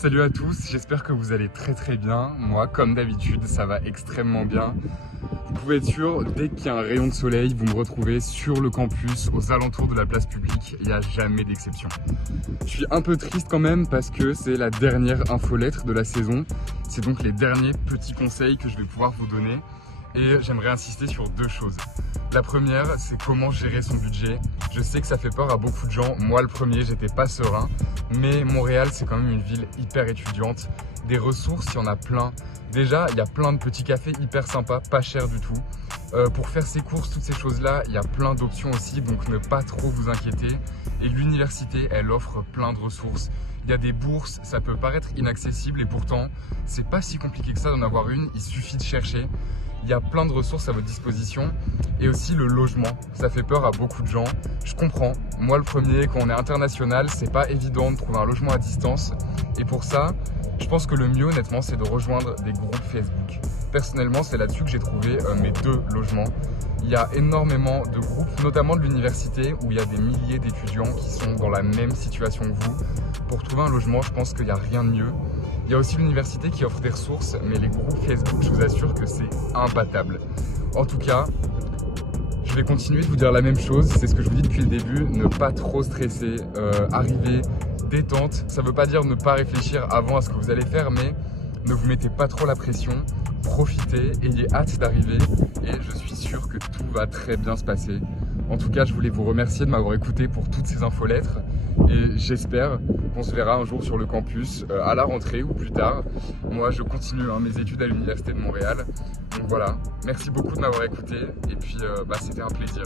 Salut à tous, j'espère que vous allez très bien. Moi, comme d'habitude, ça va extrêmement bien. Vous pouvez être sûr, dès qu'il y a un rayon de soleil, vous me retrouvez sur le campus, aux alentours de la place publique. Il n'y a jamais d'exception. Je suis un peu triste quand même parce que c'est la dernière infolettre de la saison. C'est donc les derniers petits conseils que je vais pouvoir vous donner. Et j'aimerais insister sur deux choses. La première, c'est comment gérer son budget. Je sais que ça fait peur à beaucoup de gens. Moi, le premier, j'étais pas serein. Mais Montréal, c'est quand même une ville hyper étudiante. Des ressources, il y en a plein. Déjà, il y a plein de petits cafés hyper sympas, pas chers du tout. Pour faire ses courses, toutes ces choses-là, il y a plein d'options aussi, donc ne pas trop vous inquiéter. Et l'université, elle offre plein de ressources. Il y a des bourses, ça peut paraître inaccessible et pourtant, c'est pas si compliqué que ça d'en avoir une, il suffit de chercher. Il y a plein de ressources à votre disposition et aussi le logement. Ça fait peur à beaucoup de gens. Je comprends. Moi, le premier, quand on est international, c'est pas évident de trouver un logement à distance. Et pour ça, je pense que le mieux, honnêtement, c'est de rejoindre des groupes Facebook. Personnellement, c'est là-dessus que j'ai trouvé mes 2 logements. Il y a énormément de groupes, notamment de l'université, où il y a des milliers d'étudiants qui sont dans la même situation que vous. Pour trouver un logement, je pense qu'il n'y a rien de mieux. Il y a aussi l'université qui offre des ressources, mais les groupes Facebook, je vous assure que c'est imbattable. En tout cas, je vais continuer de vous dire la même chose, c'est ce que je vous dis depuis le début, ne pas trop stresser, arriver, détente. Ça ne veut pas dire ne pas réfléchir avant à ce que vous allez faire, mais ne vous mettez pas trop la pression, profitez, ayez hâte d'arriver et je suis sûr que tout va très bien se passer. En tout cas, je voulais vous remercier de m'avoir écouté pour toutes ces infolettres et j'espère qu'on se verra un jour sur le campus à la rentrée ou plus tard. Moi, je continue mes études à l'Université de Montréal. Donc voilà, merci beaucoup de m'avoir écouté et puis c'était un plaisir.